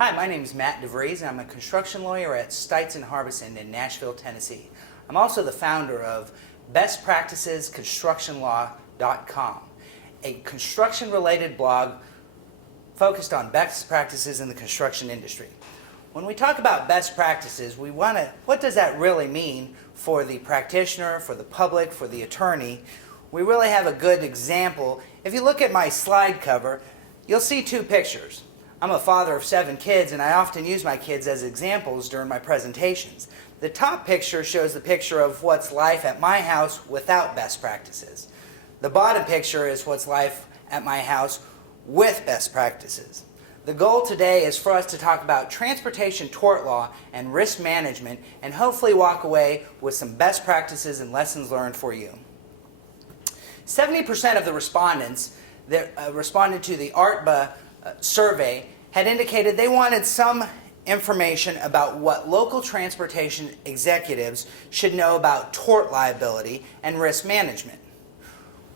Hi, my name is Matt Devries, and I'm a construction lawyer at Stites & Harbison in Nashville, Tennessee. I'm also the founder of bestpracticesconstructionlaw.com, a construction-related blog focused on best practices in the construction industry. When we talk about best practices, what does that really mean for the practitioner, for the public, for the attorney? We really have a good example. If you look at my slide cover, you'll see two pictures. I'm a father of 7 kids, and I often use my kids as examples during my presentations. The top picture shows the picture of what's life at my house without best practices. The bottom picture is what's life at my house with best practices. The goal today is for us to talk about transportation tort law and risk management, and hopefully walk away with some best practices and lessons learned for you. 70% of the respondents that responded to the ARTBA survey had indicated they wanted some information about what local transportation executives should know about tort liability and risk management.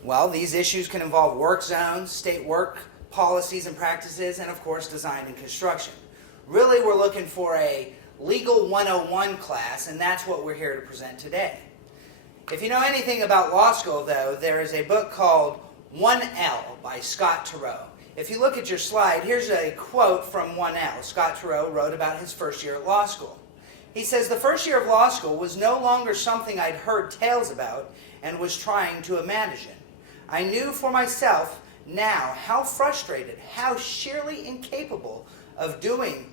Well, these issues can involve work zones, state work policies and practices, and of course design and construction. Really, we're looking for a Legal 101 class, and that's what we're here to present today. If you know anything about law school, though, there is a book called 1L by Scott Turow. If you look at your slide, here's a quote from 1L. Scott Turow wrote about his first year at law school. He says, "The first year of law school was no longer something I'd heard tales about and was trying to imagine. I knew for myself now how frustrated, how sheerly incapable of doing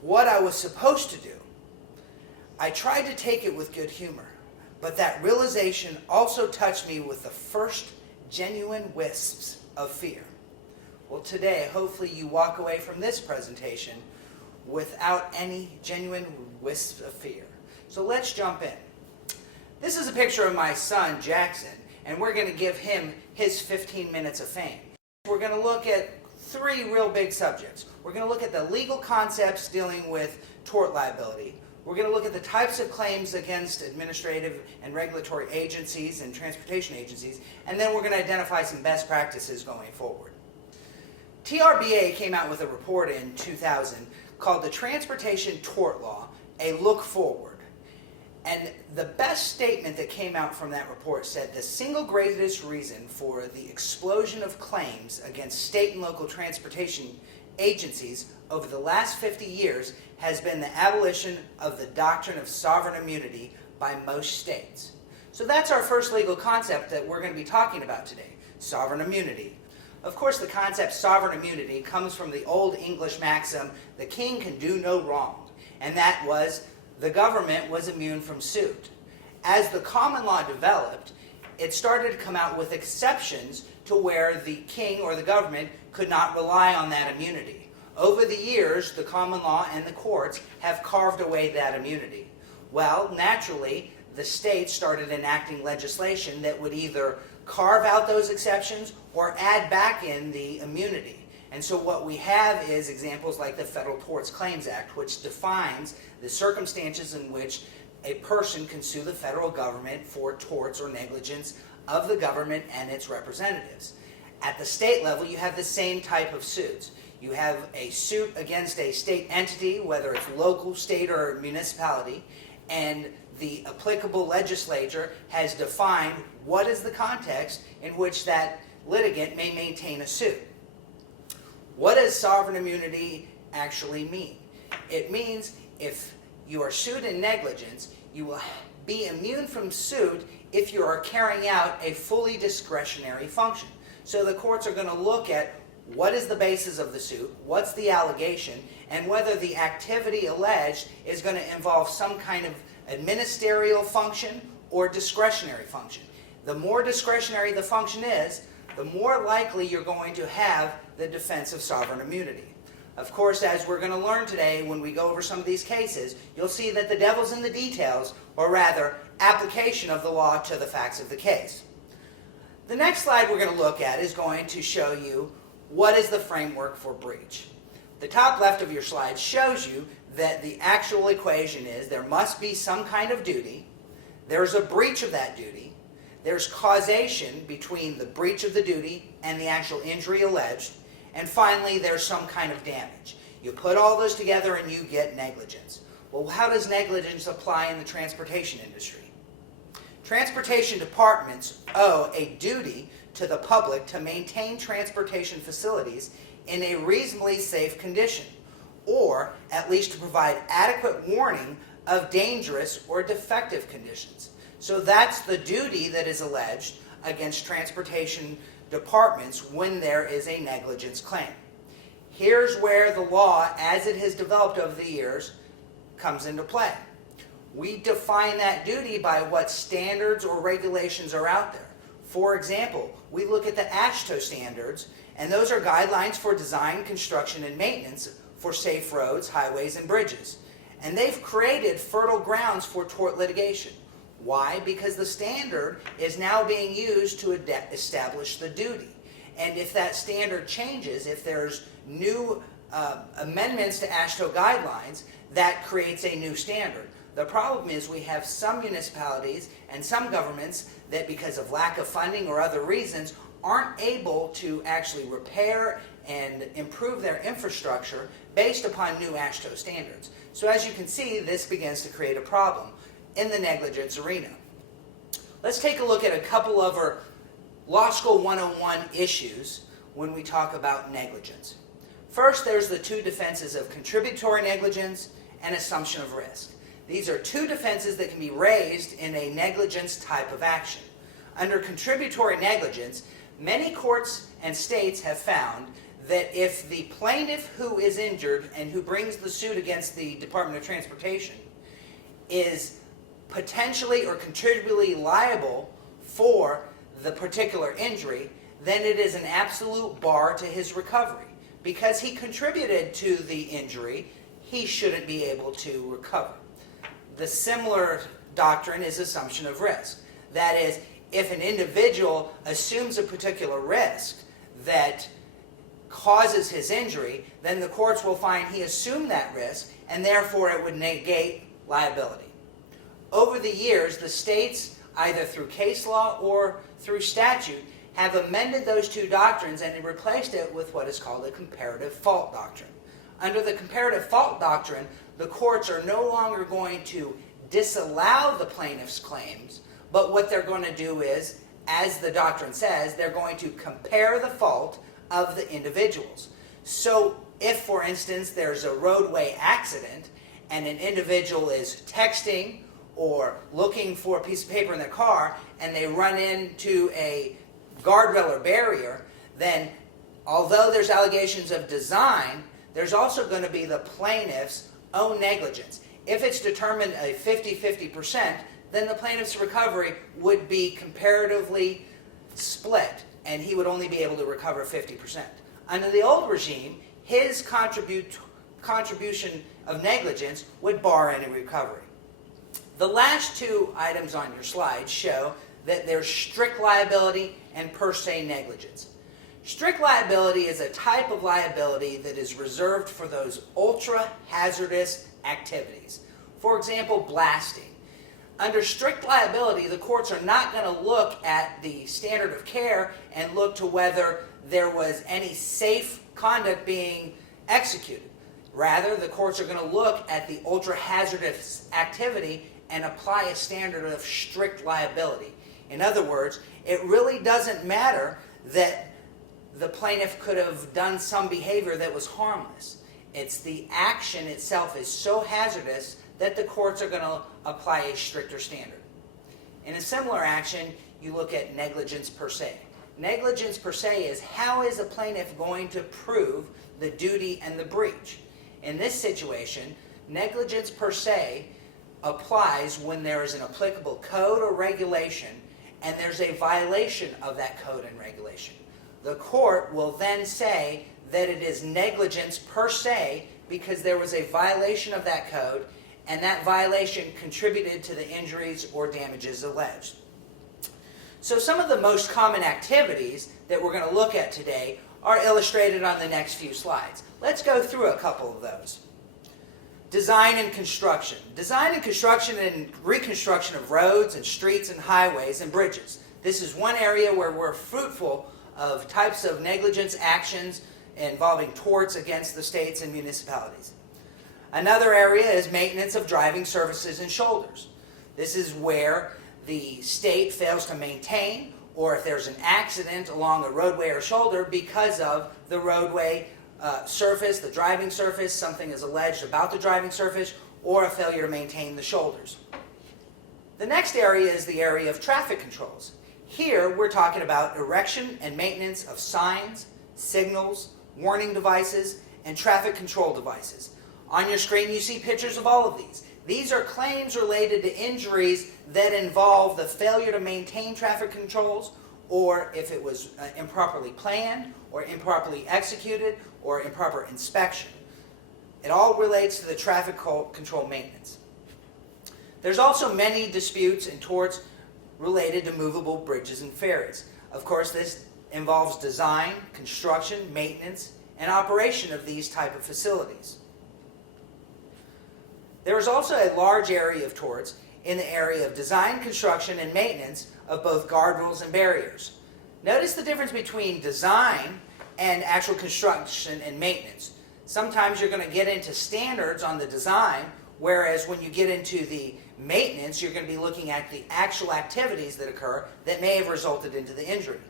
what I was supposed to do. I tried to take it with good humor, but that realization also touched me with the first genuine wisps of fear." Well, today, hopefully you walk away from this presentation without any genuine wisps of fear. So let's jump in. This is a picture of my son, Jackson, and we're going to give him his 15 minutes of fame. We're going to look at 3 real big subjects. We're going to look at the legal concepts dealing with tort liability. We're going to look at the types of claims against administrative and regulatory agencies and transportation agencies, and then we're going to identify some best practices going forward. TRBA came out with a report in 2000 called the Transportation Tort Law, a Look Forward. And the best statement that came out from that report said the single greatest reason for the explosion of claims against state and local transportation agencies over the last 50 years has been the abolition of the doctrine of sovereign immunity by most states. So that's our first legal concept that we're going to be talking about today, sovereign immunity. Of course, the concept sovereign immunity comes from the old English maxim, the king can do no wrong, and that was the government was immune from suit. As the common law developed, it started to come out with exceptions to where the king or the government could not rely on that immunity. Over the years, the common law and the courts have carved away that immunity. Well, naturally, the states started enacting legislation that would either carve out those exceptions or add back in the immunity. And so what we have is examples like the Federal Tort Claims Act, which defines the circumstances in which a person can sue the federal government for torts or negligence of the government and its representatives. At the state level, you have the same type of suits. You have a suit against a state entity, whether it's local, state, or municipality, and the applicable legislature has defined what is the context in which that litigant may maintain a suit. What does sovereign immunity actually mean? It means if you are sued in negligence, you will be immune from suit if you are carrying out a fully discretionary function. So the courts are going to look at what is the basis of the suit, what's the allegation, and whether the activity alleged is going to involve some kind of administerial function or discretionary function. The more discretionary the function is, the more likely you're going to have the defense of sovereign immunity. Of course, as we're going to learn today when we go over some of these cases, you'll see that the devil's in the details, or rather, application of the law to the facts of the case. The next slide we're going to look at is going to show you what is the framework for breach. The top left of your slide shows you that the actual equation is there must be some kind of duty, there's a breach of that duty, there's causation between the breach of the duty and the actual injury alleged, and finally there's some kind of damage. You put all those together and you get negligence. Well, how does negligence apply in the transportation industry? Transportation departments owe a duty to the public to maintain transportation facilities in a reasonably safe condition, or at least to provide adequate warning of dangerous or defective conditions. So that's the duty that is alleged against transportation departments when there is a negligence claim. Here's where the law, as it has developed over the years, comes into play. We define that duty by what standards or regulations are out there. For example, we look at the AASHTO standards, and those are guidelines for design, construction, and maintenance for safe roads, highways, and bridges. And they've created fertile grounds for tort litigation. Why? Because the standard is now being used to establish the duty. And if that standard changes, if there's new amendments to AASHTO guidelines, that creates a new standard. The problem is we have some municipalities and some governments that, because of lack of funding or other reasons, aren't able to actually repair and improve their infrastructure based upon new AASHTO standards. So as you can see, this begins to create a problem in the negligence arena. Let's take a look at a couple of our Law School 101 issues when we talk about negligence. First, there's the two defenses of contributory negligence and assumption of risk. These are two defenses that can be raised in a negligence type of action. Under contributory negligence, many courts and states have found that if the plaintiff who is injured and who brings the suit against the Department of Transportation is potentially or contributably liable for the particular injury, then it is an absolute bar to his recovery. Because he contributed to the injury, he shouldn't be able to recover. The similar doctrine is assumption of risk. That is, if an individual assumes a particular risk that causes his injury, then the courts will find he assumed that risk, and therefore it would negate liability. Over the years, the states, either through case law or through statute, have amended those two doctrines and replaced it with what is called a comparative fault doctrine. Under the comparative fault doctrine, the courts are no longer going to disallow the plaintiff's claims, but what they're going to do is, as the doctrine says, they're going to compare the fault of the individuals. So if, for instance, there's a roadway accident and an individual is texting or looking for a piece of paper in their car and they run into a guardrail or barrier, then although there's allegations of design, there's also going to be the plaintiff's own negligence. If it's determined a 50-50%, then the plaintiff's recovery would be comparatively split, and he would only be able to recover 50%. Under the old regime, his contribution of negligence would bar any recovery. The last two items on your slide show that there's strict liability and per se negligence. Strict liability is a type of liability that is reserved for those ultra-hazardous activities. For example, blasting. Under strict liability, the courts are not going to look at the standard of care and look to whether there was any safe conduct being executed. Rather, the courts are going to look at the ultra-hazardous activity and apply a standard of strict liability. In other words, it really doesn't matter that the plaintiff could have done some behavior that was harmless. It's the action itself is so hazardous that the courts are going to apply a stricter standard. In a similar action, you look at negligence per se. Negligence per se is how is a plaintiff going to prove the duty and the breach. In this situation, negligence per se applies when there is an applicable code or regulation and there's a violation of that code and regulation. The court will then say that it is negligence per se because there was a violation of that code and that violation contributed to the injuries or damages alleged. So some of the most common activities that we're going to look at today are illustrated on the next few slides. Let's go through a couple of those. Design and construction. Design and construction and reconstruction of roads and streets and highways and bridges. This is one area where we're fruitful of types of negligence actions involving torts against the states and municipalities. Another area is maintenance of driving surfaces and shoulders. This is where the state fails to maintain, or if there's an accident along a roadway or shoulder because of the roadway surface, the driving surface, something is alleged about the driving surface, or a failure to maintain the shoulders. The next area is the area of traffic controls. Here we're talking about erection and maintenance of signs, signals, warning devices, and traffic control devices. On your screen you see pictures of all of these. These are claims related to injuries that involve the failure to maintain traffic controls, or if it was improperly planned, or improperly executed, or improper inspection. It all relates to the traffic control maintenance. There's also many disputes and torts related to movable bridges and ferries. Of course, this involves design, construction, maintenance, and operation of these type of facilities. There is also a large area of torts in the area of design, construction, and maintenance of both guardrails and barriers. Notice the difference between design and actual construction and maintenance. Sometimes you're going to get into standards on the design, whereas when you get into the maintenance, you're going to be looking at the actual activities that occur that may have resulted into the injury.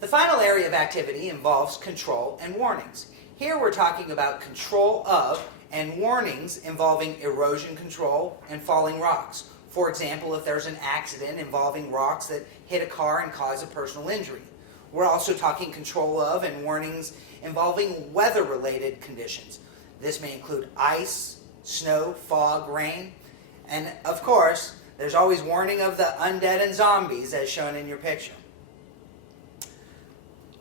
The final area of activity involves control and warnings. Here we're talking about control of and warnings involving erosion control and falling rocks. For example, if there's an accident involving rocks that hit a car and cause a personal injury. We're also talking control of and warnings involving weather-related conditions. This may include ice, snow, fog, rain, and of course, there's always warning of the undead and zombies as shown in your picture.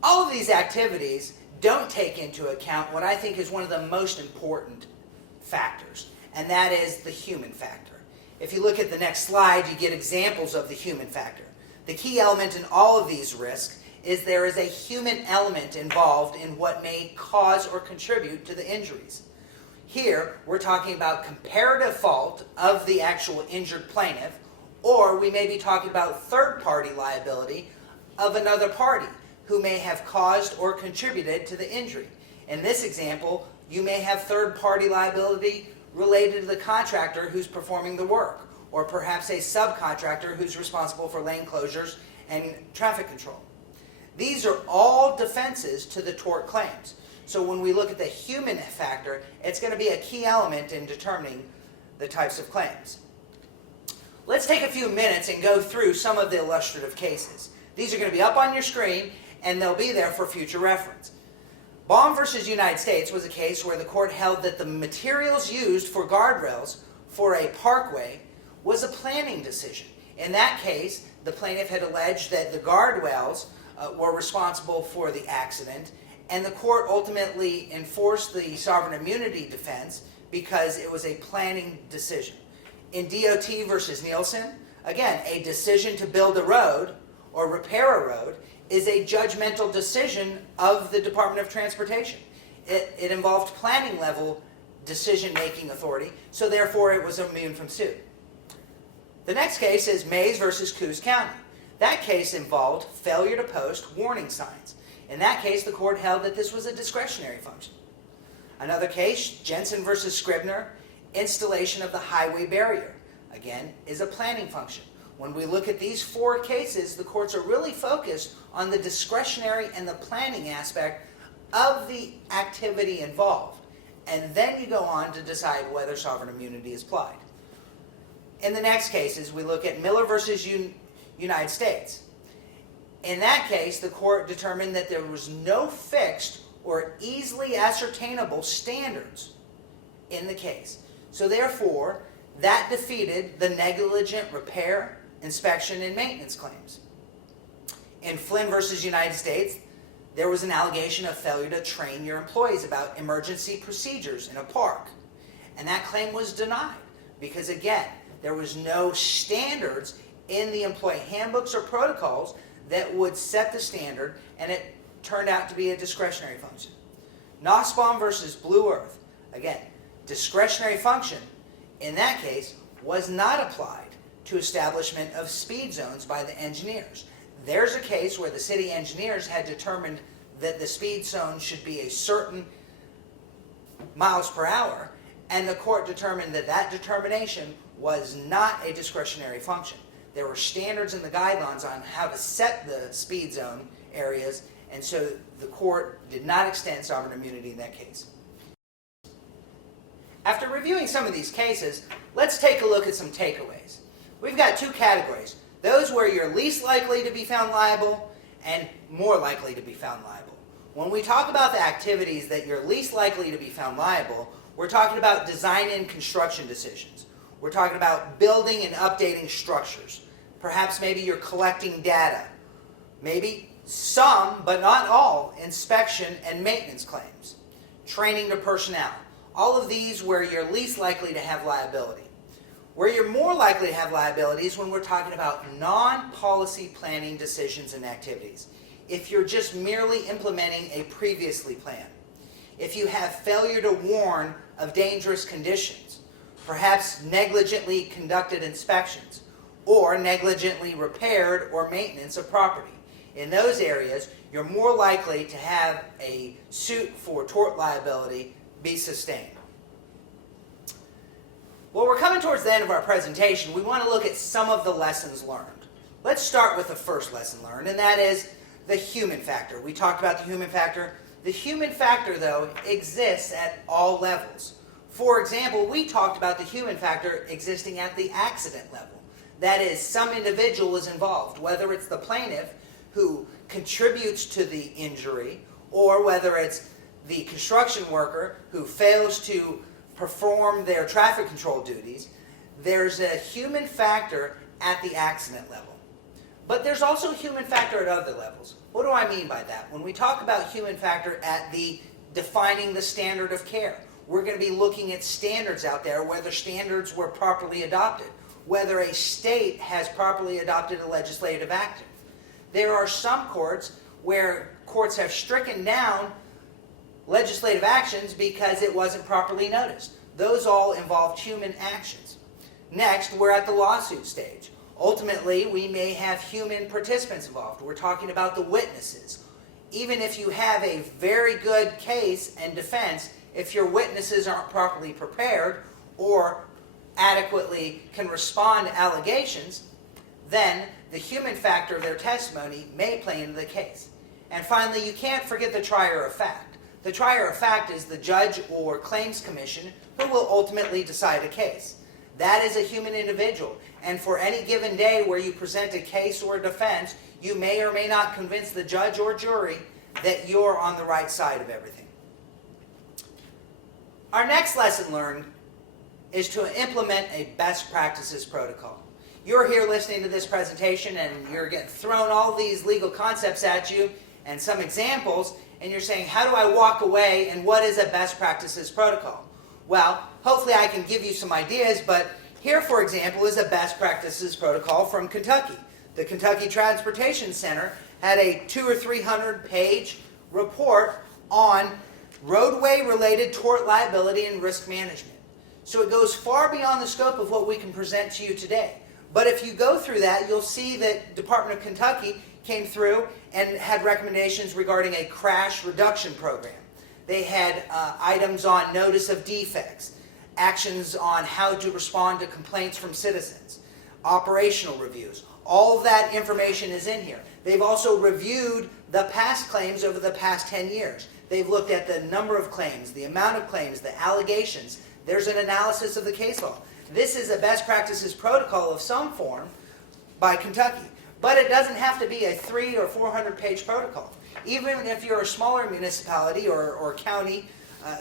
All of these activities don't take into account what I think is one of the most important factors, and that is the human factor. If you look at the next slide, you get examples of the human factor. The key element in all of these risks is there is a human element involved in what may cause or contribute to the injuries. Here, we're talking about comparative fault of the actual injured plaintiff, or we may be talking about third-party liability of another party who may have caused or contributed to the injury. In this example, you may have third-party liability related to the contractor who's performing the work, or perhaps a subcontractor who's responsible for lane closures and traffic control. These are all defenses to the tort claims. So when we look at the human factor, it's going to be a key element in determining the types of claims. Let's take a few minutes and go through some of the illustrative cases. These are going to be up on your screen, and they'll be there for future reference. Baum versus United States was a case where the court held that the materials used for guardrails for a parkway was a planning decision. In that case, the plaintiff had alleged that the guardrails were responsible for the accident, and the court ultimately enforced the sovereign immunity defense because it was a planning decision. In DOT versus Nielsen, again, a decision to build a road or repair a road is a judgmental decision of the Department of Transportation. It involved planning level decision-making authority, so therefore it was immune from suit. The next case is Mays versus Coos County. That case involved failure to post warning signs. In that case, the court held that this was a discretionary function. Another case, Jensen versus Scribner, installation of the highway barrier, again, is a planning function. When we look at these four cases, the courts are really focused on the discretionary and the planning aspect of the activity involved. And then you go on to decide whether sovereign immunity is applied. In the next cases, we look at Miller versus United States. In that case, the court determined that there was no fixed or easily ascertainable standards in the case. So therefore, that defeated the negligent repair, inspection, and maintenance claims. In Flynn versus United States, there was an allegation of failure to train your employees about emergency procedures in a park. And that claim was denied because, again, there was no standards in the employee handbooks or protocols that would set the standard, and it turned out to be a discretionary function. Nussbaum versus Blue Earth, again, discretionary function, in that case, was not applied to establishment of speed zones by the engineers. There's a case where the city engineers had determined that the speed zone should be a certain miles per hour, and the court determined that that determination was not a discretionary function. There were standards in the guidelines on how to set the speed zone areas, and so the court did not extend sovereign immunity in that case. After reviewing some of these cases, let's take a look at some takeaways. We've got two categories: those where you're least likely to be found liable and more likely to be found liable. When we talk about the activities that you're least likely to be found liable, we're talking about design and construction decisions. We're talking about building and updating structures. Perhaps maybe you're collecting data. Maybe some, but not all, inspection and maintenance claims. Training to personnel. All of these where you're least likely to have liability. Where you're more likely to have liability is when we're talking about non-policy planning decisions and activities. If you're just merely implementing a previously planned. If you have failure to warn of dangerous conditions, perhaps negligently conducted inspections, or negligently repaired or maintenance of property. In those areas, you're more likely to have a suit for tort liability be sustained. Well, we're coming towards the end of our presentation. We want to look at some of the lessons learned. Let's start with the first lesson learned, and that is the human factor. We talked about the human factor. The human factor, though, exists at all levels. For example, we talked about the human factor existing at the accident level. That is, some individual is involved, whether it's the plaintiff who contributes to the injury, or whether it's the construction worker who fails to perform their traffic control duties. There's a human factor at the accident level. But there's also a human factor at other levels. What do I mean by that? When we talk about human factor at the defining the standard of care, we're going to be looking at standards out there, whether standards were properly adopted, whether a state has properly adopted a legislative act. There are some courts where courts have stricken down legislative actions because it wasn't properly noticed. Those all involved human actions. Next, we're at the lawsuit stage. Ultimately, we may have human participants involved. We're talking about the witnesses. Even if you have a very good case and defense, if your witnesses aren't properly prepared or adequately can respond to allegations, then the human factor of their testimony may play into the case. And finally, you can't forget the trier of fact. The trier of fact is the judge or claims commission who will ultimately decide a case. That is a human individual, and for any given day where you present a case or a defense, you may or may not convince the judge or jury that you're on the right side of everything. Our next lesson learned is to implement a best practices protocol. You're here listening to this presentation and you're getting thrown all these legal concepts at you and some examples, and you're saying, how do I walk away and what is a best practices protocol? Well, hopefully I can give you some ideas, but here, for example, is a best practices protocol from Kentucky. The Kentucky Transportation Center had a 200 or 300 page report on roadway-related tort liability and risk management. So it goes far beyond the scope of what we can present to you today. But if you go through that, you'll see that Department of Kentucky came through and had recommendations regarding a crash reduction program. They had items on notice of defects, actions on how to respond to complaints from citizens, operational reviews. All of that information is in here. They've also reviewed the past claims over the past 10 years. They've looked at the number of claims, the amount of claims, the allegations. There's an analysis of the case law. This is a best practices protocol of some form by Kentucky. But it doesn't have to be a 300 or 400 page protocol. Even if you're a smaller municipality or county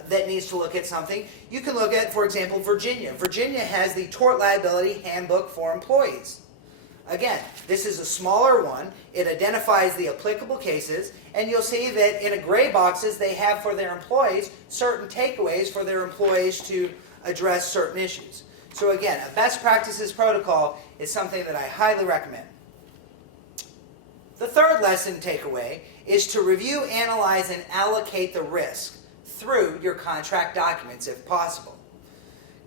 that needs to look at something, you can look at, for example, Virginia. Virginia has the Tort Liability Handbook for Employees. Again, this is a smaller one. It identifies the applicable cases, and you'll see that in a gray boxes they have for their employees certain takeaways for their employees to address certain issues. So again, a best practices protocol is something that I highly recommend. The third lesson takeaway is to review, analyze, and allocate the risk through your contract documents if possible.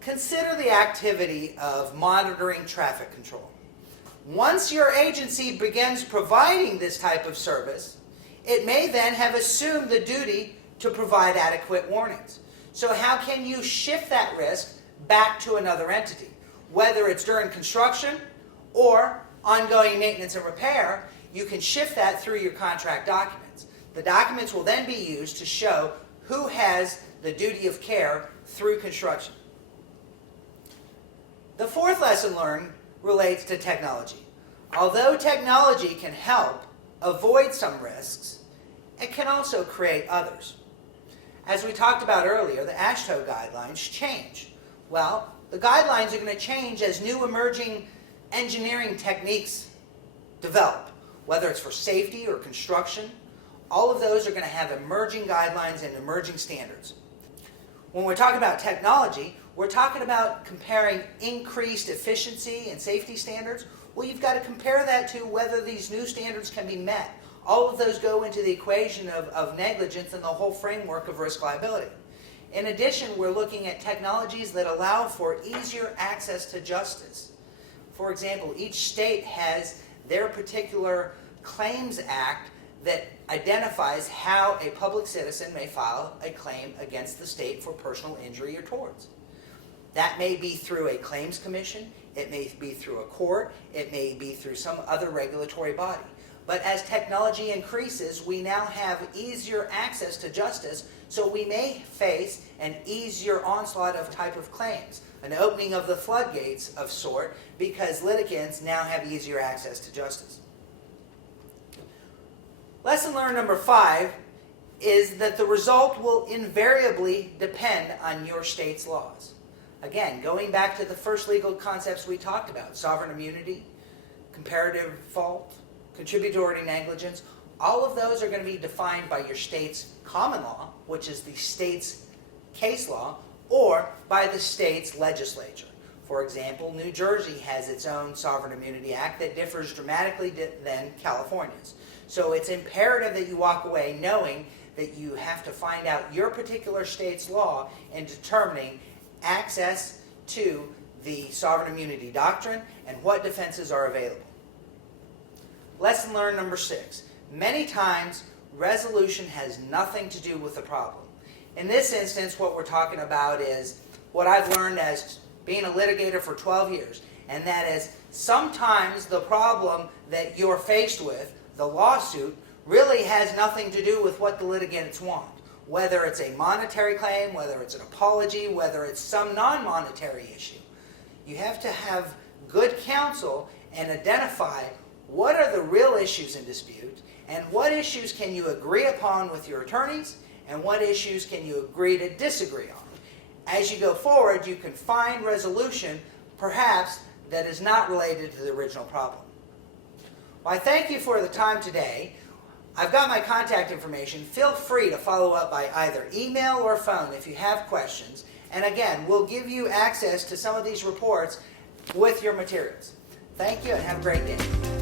Consider the activity of monitoring traffic control. Once your agency begins providing this type of service, it may then have assumed the duty to provide adequate warnings. So how can you shift that risk back to another entity? Whether it's during construction or ongoing maintenance and repair, you can shift that through your contract documents. The documents will then be used to show who has the duty of care through construction. The fourth lesson learned relates to technology. Although technology can help avoid some risks, it can also create others. As we talked about earlier, the AASHTO guidelines change. Well, the guidelines are going to change as new emerging engineering techniques develop, whether it's for safety or construction. All of those are going to have emerging guidelines and emerging standards. When we're talking about technology, we're talking about comparing increased efficiency and safety standards. Well, you've got to compare that to whether these new standards can be met. All of those go into the equation of negligence and the whole framework of risk liability. In addition, we're looking at technologies that allow for easier access to justice. For example, each state has their particular claims act that identifies how a public citizen may file a claim against the state for personal injury or torts. That may be through a claims commission, it may be through a court, it may be through some other regulatory body. But as technology increases, we now have easier access to justice, so we may face an easier onslaught of type of claims, an opening of the floodgates of sort, because litigants now have easier access to justice. Lesson learned number 5 is that the result will invariably depend on your state's laws. Again, going back to the first legal concepts we talked about, sovereign immunity, comparative fault, contributory negligence, all of those are going to be defined by your state's common law, which is the state's case law, or by the state's legislature. For example, New Jersey has its own Sovereign Immunity Act that differs dramatically than California's. So it's imperative that you walk away knowing that you have to find out your particular state's law in determining access to the sovereign immunity doctrine and what defenses are available. Lesson learned number 6. Many times, resolution has nothing to do with the problem. In this instance, what we're talking about is what I've learned as being a litigator for 12 years, and that is sometimes the problem that you're faced with, the lawsuit, really has nothing to do with what the litigants want. Whether it's a monetary claim, whether it's an apology, whether it's some non-monetary issue. You have to have good counsel and identify what are the real issues in dispute, and what issues can you agree upon with your attorneys, and what issues can you agree to disagree on. As you go forward, you can find resolution, perhaps, that is not related to the original problem. Well, I thank you for the time today. I've got my contact information. Feel free to follow up by either email or phone if you have questions. And again, we'll give you access to some of these reports with your materials. Thank you and have a great day.